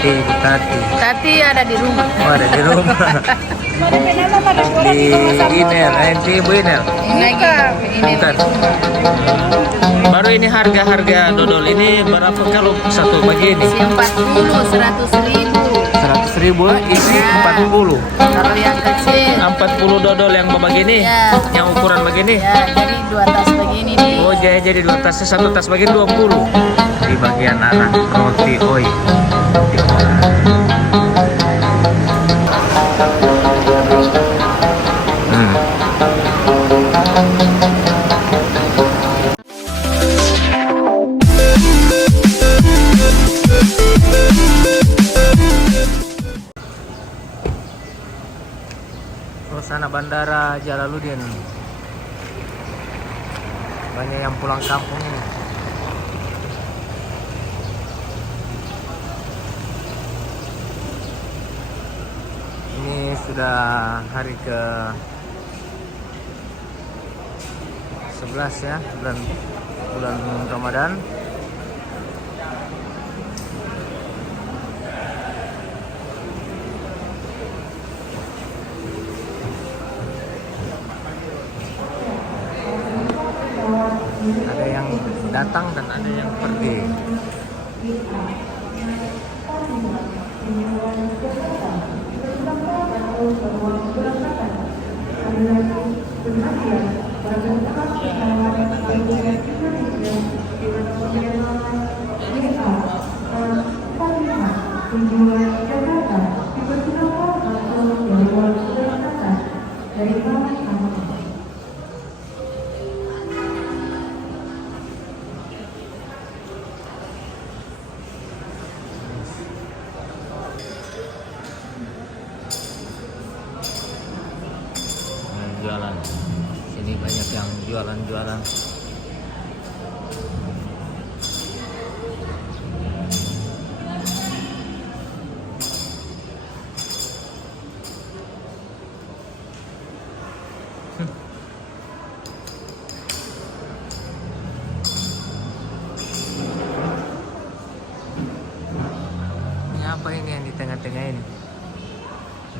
Titi, Bu Tati. Tati ada di rumah. Oh, ada di rumah. Di Iner, nanti Bu Iner. Ini Bukan. Baru ini harga dodol ini berapa kalau satu bagi ini? isi 40, 100.000. 100.000, isi Ya. 40. Kalau yang kecil 40 dodol yang begini, Ya. yang ukuran begini. ya jadi 2 tas begini nih. Oh, jadi 2 tas, satu tas bagian 20. Di bagian arah roti oi. Suasana bandara Jalaluddin, banyak yang pulang kampung ini. Ini sudah hari ke 11 ya, bulan Ramadan. Ada yang datang dan ada yang pergi. Jualan, sini banyak yang jualan. Ini apa ini yang di tengah-tengah ini?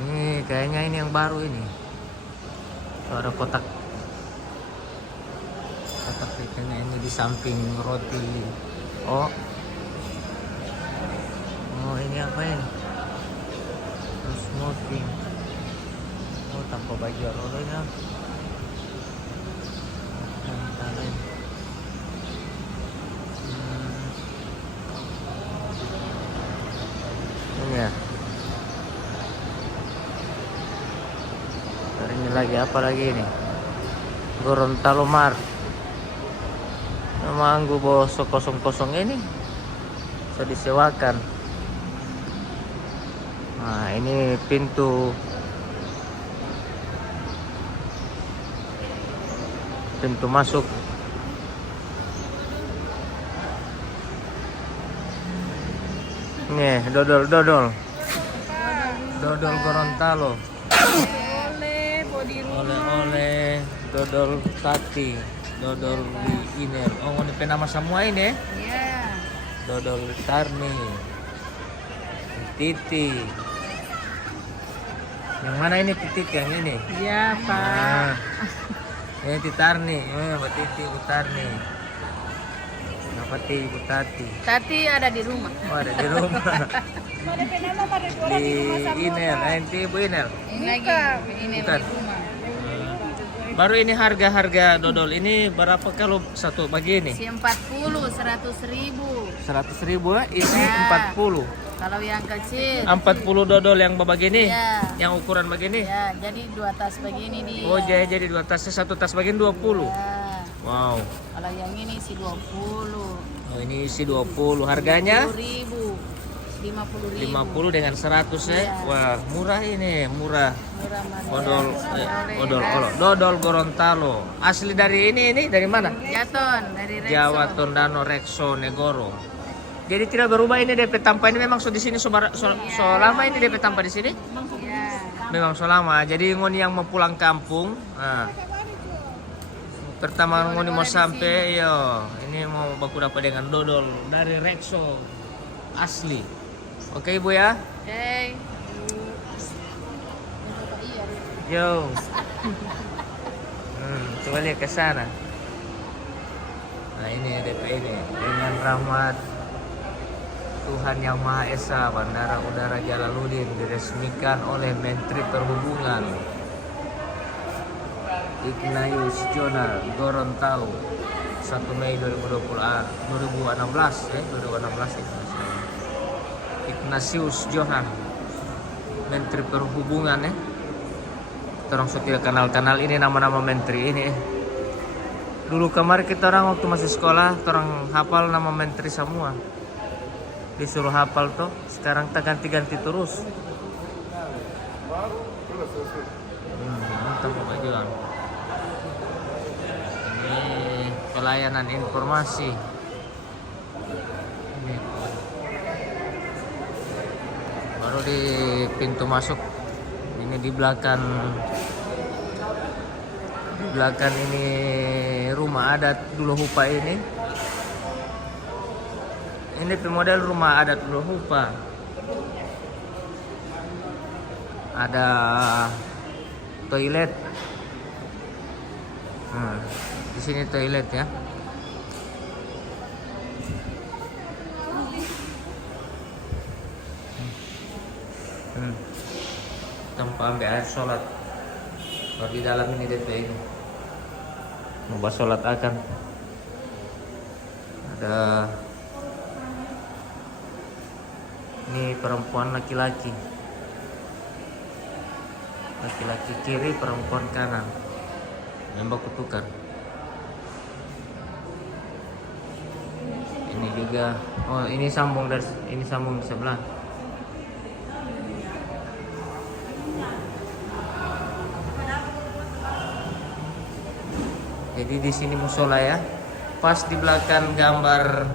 Ini kayaknya ini yang baru ini. Ada kotak di tengah ini, di samping roti. Oh ini apa ini? Smoking. Oh, tanpa baju rollernya. Ini ya. Ini lagi apa lagi ini? Gorontalo Mart. Manggu bosok kosong ini bisa disewakan. Nah, ini pintu masuk. Nih, dodol Gorontalo. Oleh dodol Tati, dodol di Iner. Oh, ini nama semua ini. Iya. Dodol Tarni, Titi. Yang mana ini Titi? Yang ini? Iya, Pak. Ini Titarni, Mbak Titi Utarni. Kenapa Titi Butati? Tati ada di rumah. Oh, ada di rumah. Di Iner, nanti Bu Iner. Ini Bukan. di rumah. Baru ini harga dodol ini berapa kalau satu bagi ini? Isi 40, 100.000. 100.000, isi Ya. 40. Kalau yang kecil 40 dodol yang begini, Ya. yang ukuran begini. ya jadi 2 tas begini dia. Oh, jadi 2 tas, satu tas bagian 20. Ya. Wow. Kalau yang ini isi 20. Oh, ini isi 20. Harganya 50.000. 50.000. 50 dengan 100 ya. Iya. Wah, murah ini, murah. Murah mana? Dodol Gorontalo. Asli dari ini dari mana? Jaton dari Rexo. Jawa Tondano Rekso Negoro. Jadi tidak berubah ini DP tanpa ini memang di sini so lama ini DP tanpa di sini? Ya. Memang so lama. Jadi ngoni yang mau pulang kampung, pertama ngoni mau sampai yo, ini mau baku dapat dengan dodol dari Rekso asli. Oke Ibu ya. Oke. Yo. Coba lihat ke sana. Nah ini DP ini dengan rahmat Tuhan Yang Maha Esa, Bandara Udara Jalaluddin diresmikan oleh Menteri Perhubungan Ignatius Jonan Gorontalo 1 Mei 2016 itu. Ignatius Jonan Menteri Perhubungan ya. Orang sudah kenal ini nama-nama menteri ini. Dulu kemarin kita orang waktu masih sekolah, orang hafal nama menteri semua. Disuruh hafal tuh, sekarang tak ganti-ganti terus. Mantap pokoknya. Ini pelayanan informasi. Ini. Baru di pintu masuk. Ini di belakang ini rumah adat Dulu Hupa ini. Ini model rumah adat Dulu Hupa. Ada toilet. Di sini toilet ya. Tempat ambil air sholat. Kalau di dalam ini DP ini mau sholat akan ada. Ini perempuan laki-laki kiri, perempuan kanan, nembak kutukar. Ini juga, oh ini sambung di sebelah. Jadi di sini musola ya. Pas di belakang gambar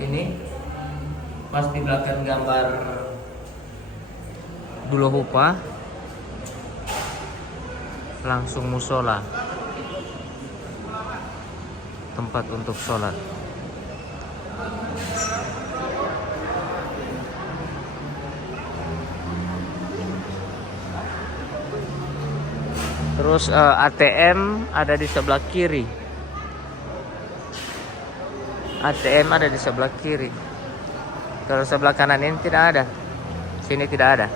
ini, pas di belakang gambar Dulu Hupa, langsung musola, tempat untuk sholat. Terus ATM ada di sebelah kiri. ATM ada di sebelah kiri. Kalau sebelah kanan ini tidak ada. Sini tidak ada.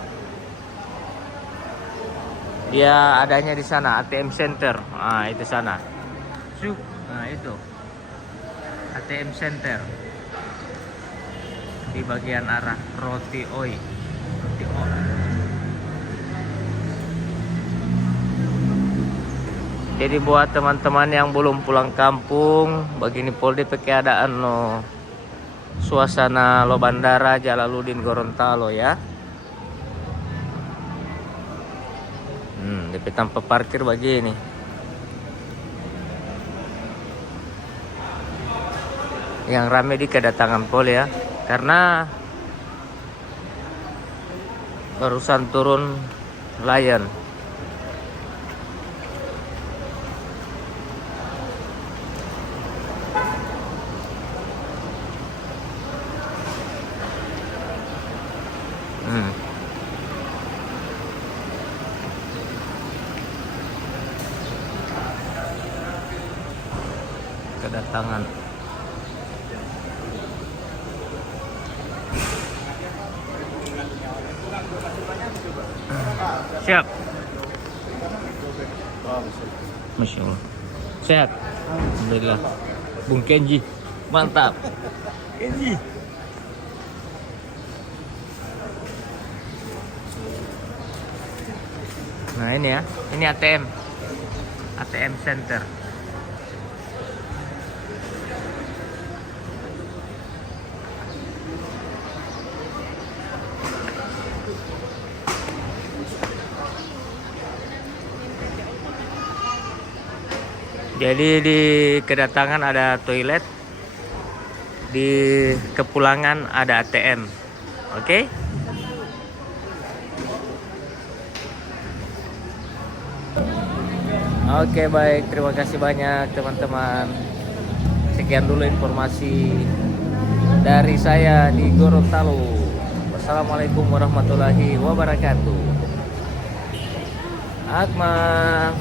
Dia adanya di sana, ATM Center. Nah, itu sana. Nah, itu. ATM Center. Di bagian arah Roti Oi. Jadi buat teman-teman yang belum pulang kampung, begini Poldi keadaan suasana lo Bandara Jalaluddin Gorontalo ya. DP tanpa parkir begini. Yang rame di kedatangan Pol ya, karena barusan turun Lion. Kedatangan siap. Masya Allah, sehat alhamdulillah. Bung Kenji mantap. Kenji. Nah ini ya, ini ATM Center. Jadi di kedatangan ada toilet, di kepulangan ada ATM. Oke? Oke, baik, terima kasih banyak teman-teman. Sekian dulu informasi dari saya di Gorontalo. Wassalamualaikum warahmatullahi wabarakatuh. Akmal.